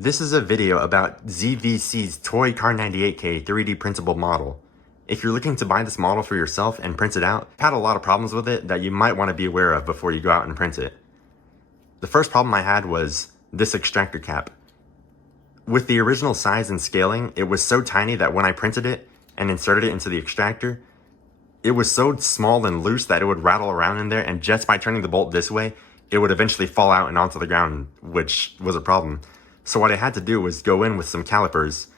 This is a video about ZVC's Toy KAR98K 3D printable model. If you're looking to buy this model for yourself and print it out, I've had a lot of problems with it that you might want to be aware of before you go out and print it. The first problem I had was this extractor cap. With the original size and scaling, it was so tiny that when I printed it and inserted it into the extractor, it was so small and loose that it would rattle around in there, and just by turning the bolt this way, it would eventually fall out and onto the ground, which was a problem. So what I had to do was go in with some calipers,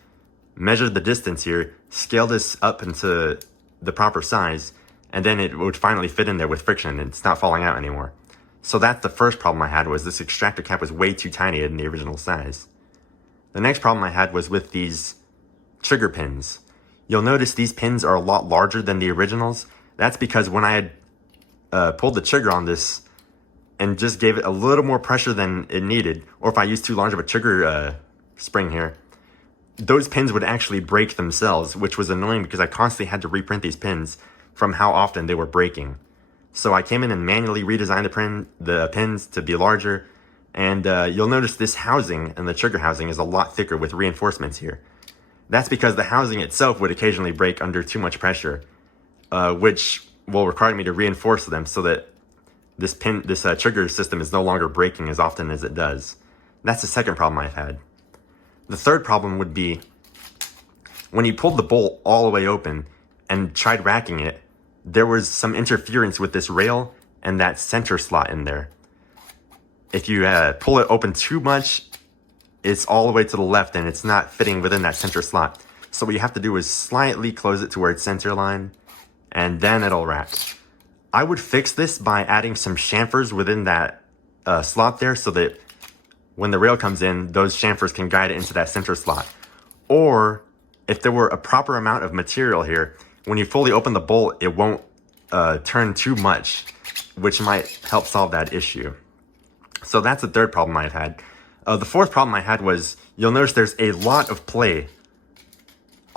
measure the distance here, scale this up into the proper size, and then it would finally fit in there with friction and it's not falling out anymore. So that's the first problem I had, was this extractor cap was way too tiny in the original size. The next problem I had was with these trigger pins. You'll notice these pins are a lot larger than the originals. That's because when I had pulled the trigger on this and just gave it a little more pressure than it needed, or if I used too large of a trigger spring here, those pins would actually break themselves, which was annoying because I constantly had to reprint these pins from how often they were breaking. So I came in and manually redesigned the pins to be larger, and you'll notice this housing and the trigger housing is a lot thicker with reinforcements here. That's because the housing itself would occasionally break under too much pressure, which will require me to reinforce them so that this trigger system is no longer breaking as often as it does. That's the second problem I've had. The third problem would be when you pulled the bolt all the way open and tried racking it, there was some interference with this rail and that center slot in there. If you pull it open too much, it's all the way to the left and it's not fitting within that center slot. So what you have to do is slightly close it to where it's center line, and then it'll rack. I would fix this by adding some chamfers within that slot there, so that when the rail comes in, those chamfers can guide it into that center slot. Or if there were a proper amount of material here, when you fully open the bolt, it won't turn too much, which might help solve that issue. So that's the third problem I've had. The fourth problem I had was, you'll notice there's a lot of play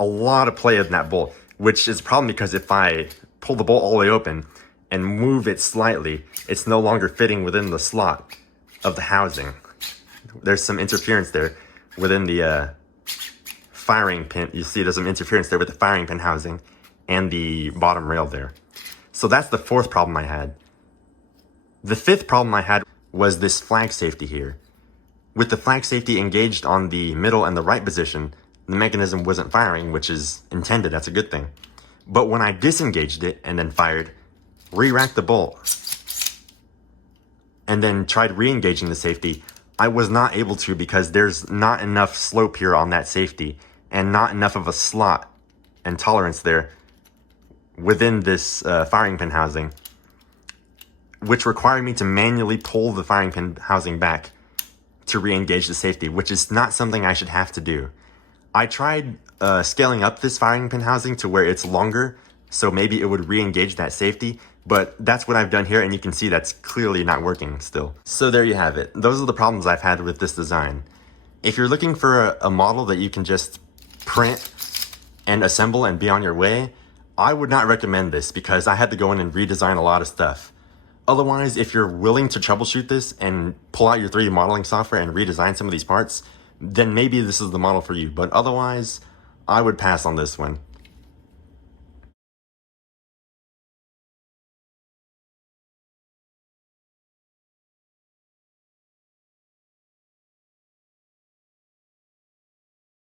in that bolt, which is a problem because if I pull the bolt all the way open and move it slightly, it's no longer fitting within the slot of the housing. There's some interference there within the firing pin. You see there's some interference there with the firing pin housing and the bottom rail there. So that's the fourth problem I had. The fifth problem I had was this flag safety here. With the flag safety engaged on the middle and the right position, the mechanism wasn't firing, which is intended, that's a good thing. But when I disengaged it and then fired, re-racked the bolt, and then tried re-engaging the safety, I was not able to because there's not enough slope here on that safety and not enough of a slot and tolerance there within this firing pin housing, which required me to manually pull the firing pin housing back to re-engage the safety, which is not something I should have to do. I tried scaling up this firing pin housing to where it's longer, so maybe it would re-engage that safety, but that's what I've done here, and you can see that's clearly not working still. So there you have it. Those are the problems I've had with this design. If you're looking for a model that you can just print and assemble and be on your way, I would not recommend this because I had to go in and redesign a lot of stuff. Otherwise, if you're willing to troubleshoot this and pull out your 3D modeling software and redesign some of these parts, then maybe this is the model for you. But otherwise, I would pass on this one.